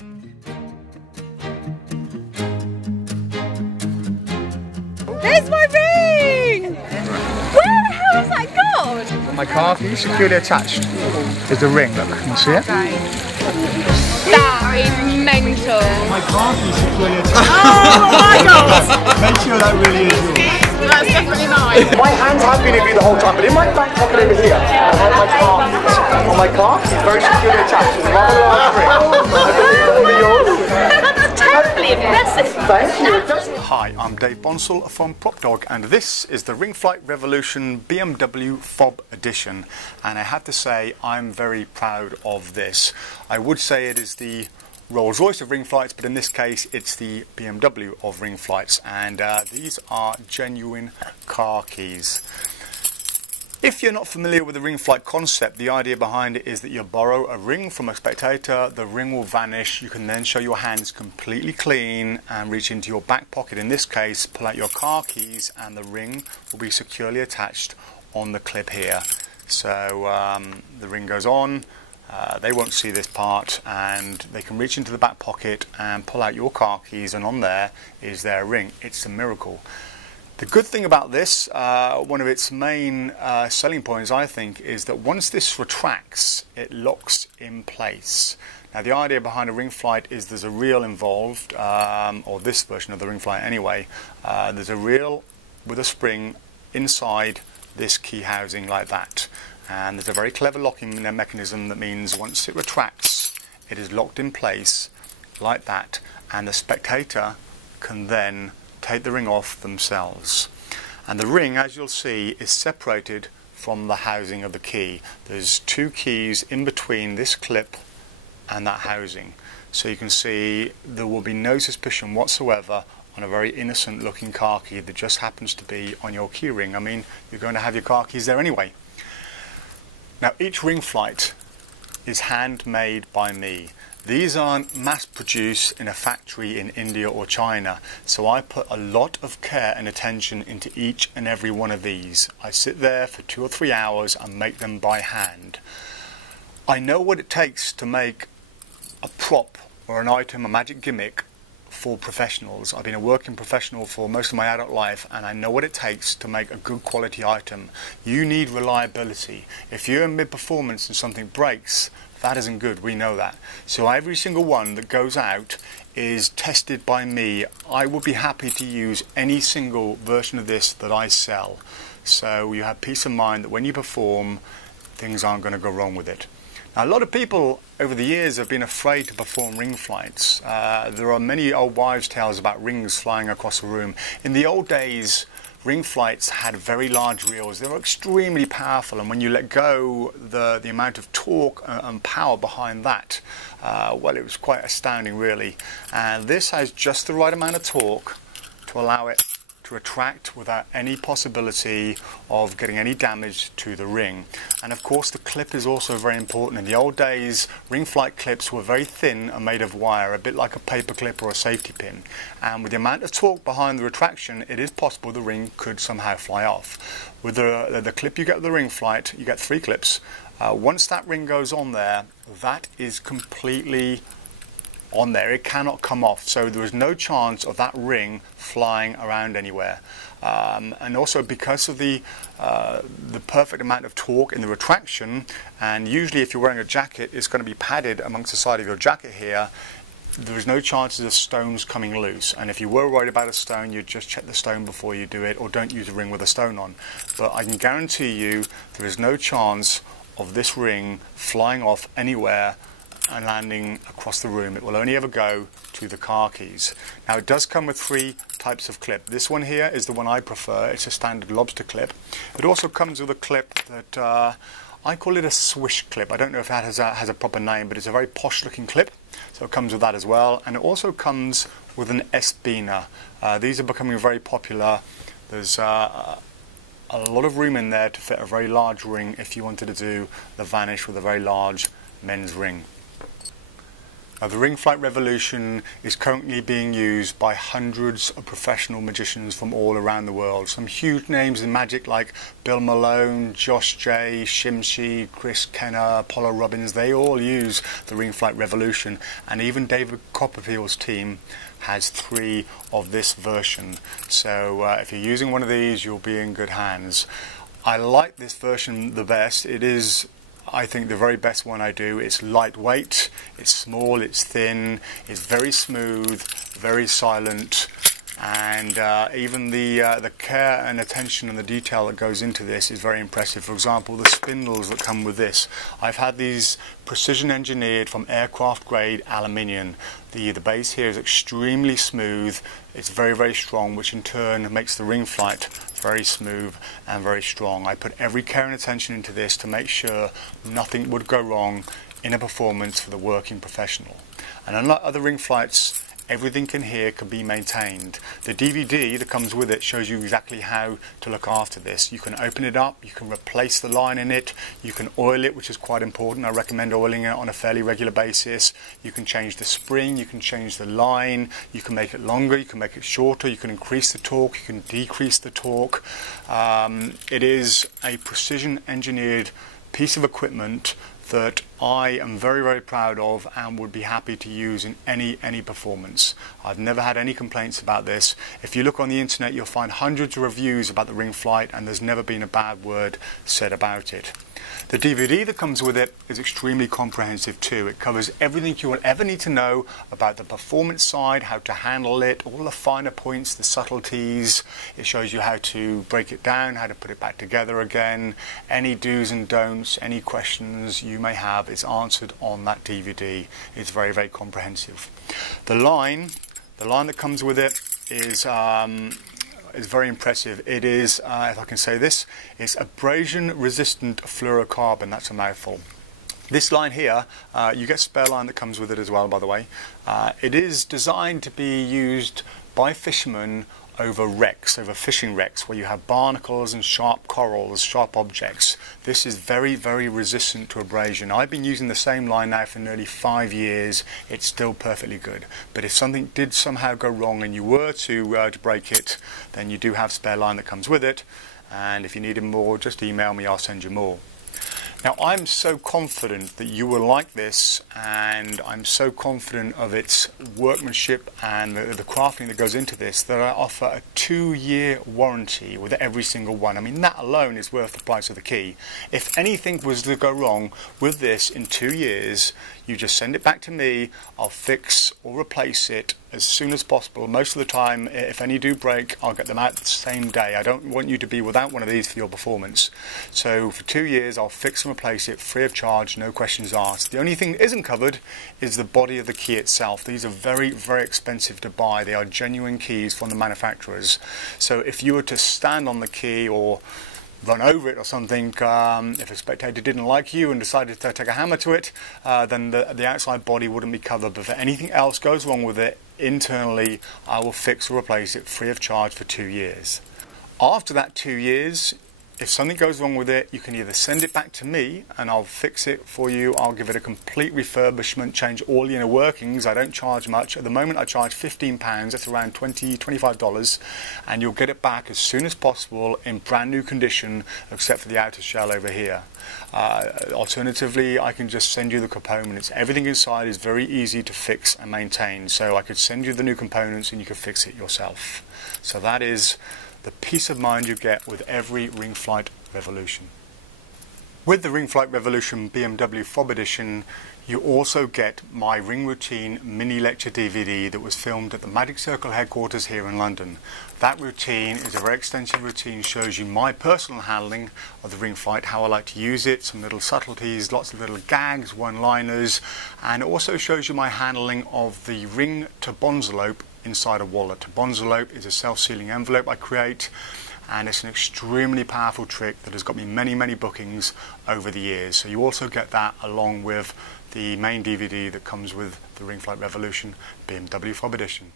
There's my ring! Where the hell has that gone? My car key securely attached is the ring. Look, can you see it? That is mental. My car key securely attached. Oh my god! Make sure that really is yours. That's definitely mine. My hands have been in you the whole time, but in my back pocket over here, I have my car keys. On my car, it's very securely attached. It's a rather large ring. I believe that will be yours. That's terribly impressive. Thank you. Hi, I'm Dave Bonsall from Prop Dog, and this is the Ring Flight Revolution BMW Fob edition. And I have to say, I'm very proud of this. I would say it is the Rolls-Royce of ring flights, but in this case it's the BMW of ring flights, and these are genuine car keys. If you're not familiar with the ring flight concept, the idea behind it is that you borrow a ring from a spectator, the ring will vanish, you can then show your hands completely clean and reach into your back pocket, in this case pull out your car keys, and the ring will be securely attached on the clip here. So the ring goes on. They won't see this part, and they can reach into the back pocket and pull out your car keys, and on there is their ring. It's a miracle. The good thing about this, one of its main selling points, I think, is that once this retracts, it locks in place. Now, the idea behind a ring flight is there's a reel involved, or this version of the ring flight anyway. There's a reel with a spring inside this key housing like that. And there's a very clever locking mechanism that means once it retracts, it is locked in place like that, and the spectator can then take the ring off themselves. And the ring, as you'll see, is separated from the housing of the key. There's two keys in between this clip and that housing. So you can see there will be no suspicion whatsoever on a very innocent looking car key that just happens to be on your key ring. I mean, you're going to have your car keys there anyway. Now, each ring flight is handmade by me. These aren't mass produced in a factory in India or China, so I put a lot of care and attention into each and every one of these. I sit there for 2 or 3 hours and make them by hand. I know what it takes to make a prop or an item, a magic gimmick, for professionals. I've been a working professional for most of my adult life, and I know what it takes to make a good quality item. You need reliability. If you're in mid-performance and something breaks, that isn't good, we know that. So every single one that goes out is tested by me. I would be happy to use any single version of this that I sell. So you have peace of mind that when you perform, things aren't going to go wrong with it. Now, a lot of people over the years have been afraid to perform ring flights. There are many old wives' tales about rings flying across a room. In the old days, ring flights had very large reels. They were extremely powerful, and when you let go, the amount of torque and power behind that, well, it was quite astounding, really. And this has just the right amount of torque to allow it to retract without any possibility of getting any damage to the ring. And of course, the clip is also very important. In the old days, ring flight clips were very thin and made of wire, a bit like a paper clip or a safety pin. And with the amount of torque behind the retraction, it is possible the ring could somehow fly off. With the clip you get with the ring flight, you get 3 clips. Once that ring goes on there, that is completely on there. It cannot come off, so there is no chance of that ring flying around anywhere. And also because of the perfect amount of torque in the retraction, and usually if you're wearing a jacket, it's going to be padded amongst the side of your jacket here, there is no chances of stones coming loose. And if you were worried about a stone, you'd just check the stone before you do it, or don't use a ring with a stone on. But I can guarantee you there is no chance of this ring flying off anywhere and landing across the room. It will only ever go to the car keys. Now, it does come with 3 types of clip. This one here is the one I prefer. It's a standard lobster clip. It also comes with a clip that I call it a swish clip. I don't know if that has a proper name, but it's a very posh looking clip. So it comes with that as well. And it also comes with an S-biner. These are becoming very popular. There's a lot of room in there to fit a very large ring if you wanted to do the vanish with a very large men's ring. Now, the Ring Flight Revolution is currently being used by hundreds of professional magicians from all around the world. Some huge names in magic like Bill Malone, Josh J, Shimshi, Chris Kenner, Apollo Robbins, they all use the Ring Flight Revolution, and even David Copperfield's team has 3 of this version. So if you're using one of these, you'll be in good hands. I like this version the best. It is, I think, the very best one I do. It's lightweight, it's small, it's thin, it's very smooth, very silent, and even the care and attention and the detail that goes into this is very impressive. For example, the spindles that come with this. I've had these precision engineered from aircraft grade aluminium. The base here is extremely smooth, it's very, very strong, which in turn makes the ring flight very smooth and very strong. I put every care and attention into this to make sure nothing would go wrong in a performance for the working professional. And unlike other ring flights, everything in here can be maintained. The DVD that comes with it shows you exactly how to look after this. You can open it up, you can replace the line in it, you can oil it, which is quite important. I recommend oiling it on a fairly regular basis. You can change the spring, you can change the line, you can make it longer, you can make it shorter, you can increase the torque, you can decrease the torque. It is a precision engineered piece of equipment that I am very, very proud of and would be happy to use in any performance. I've never had any complaints about this. If you look on the internet, you'll find hundreds of reviews about the Ring Flight, and there's never been a bad word said about it. The DVD that comes with it is extremely comprehensive too. It covers everything you will ever need to know about the performance side, how to handle it, all the finer points, the subtleties. It shows you how to break it down, how to put it back together again. Any do's and don'ts, any questions you may have is answered on that DVD. It's very, very comprehensive. The line that comes with it is very impressive. It is, if I can say this, it's abrasion resistant fluorocarbon. That's a mouthful. This line here, you get spare line that comes with it as well, by the way. It is designed to be used by fishermen over wrecks, over fishing wrecks, where you have barnacles and sharp corals, sharp objects. This is very, very resistant to abrasion. I've been using the same line now for nearly 5 years. It's still perfectly good. But if something did somehow go wrong and you were to break it, then you do have spare line that comes with it. And if you need more, just email me, I'll send you more. Now, I'm so confident that you will like this, and I'm so confident of its workmanship and the crafting that goes into this, that I offer a 2-year warranty with every single one. I mean, that alone is worth the price of the key. If anything was to go wrong with this in 2 years, you just send it back to me. I'll fix or replace it as soon as possible. Most of the time, if any do break, I'll get them out the same day. I don't want you to be without one of these for your performance. So for 2 years, I'll fix and replace it free of charge, no questions asked. The only thing that isn't covered is the body of the key itself. These are very, very expensive to buy. They are genuine keys from the manufacturers. So if you were to stand on the key or run over it or something, if a spectator didn't like you and decided to take a hammer to it, then the outside body wouldn't be covered. But if anything else goes wrong with it internally, I will fix or replace it free of charge for 2 years. After that 2 years, if something goes wrong with it, you can either send it back to me and I'll fix it for you. I'll give it a complete refurbishment, change all the inner workings. I don't charge much. At the moment I charge £15, that's around $25, and you'll get it back as soon as possible in brand new condition, except for the outer shell over here. Alternatively, I can just send you the components. Everything inside is very easy to fix and maintain, so I could send you the new components and you can fix it yourself. So that is the peace of mind you get with every Ring Flight Revolution. With the Ring Flight Revolution BMW Fob edition, you also get my Ring Routine mini lecture DVD that was filmed at the Magic Circle headquarters here in London. That routine is a very extensive routine, shows you my personal handling of the Ring Flight, how I like to use it, some little subtleties, lots of little gags, one-liners, and it also shows you my handling of the ring to bonzalope inside a wallet. A bonzalope is a self-sealing envelope I create, and it's an extremely powerful trick that has got me many, many bookings over the years. So you also get that along with the main DVD that comes with the Ring Flight Revolution BMW Fob edition.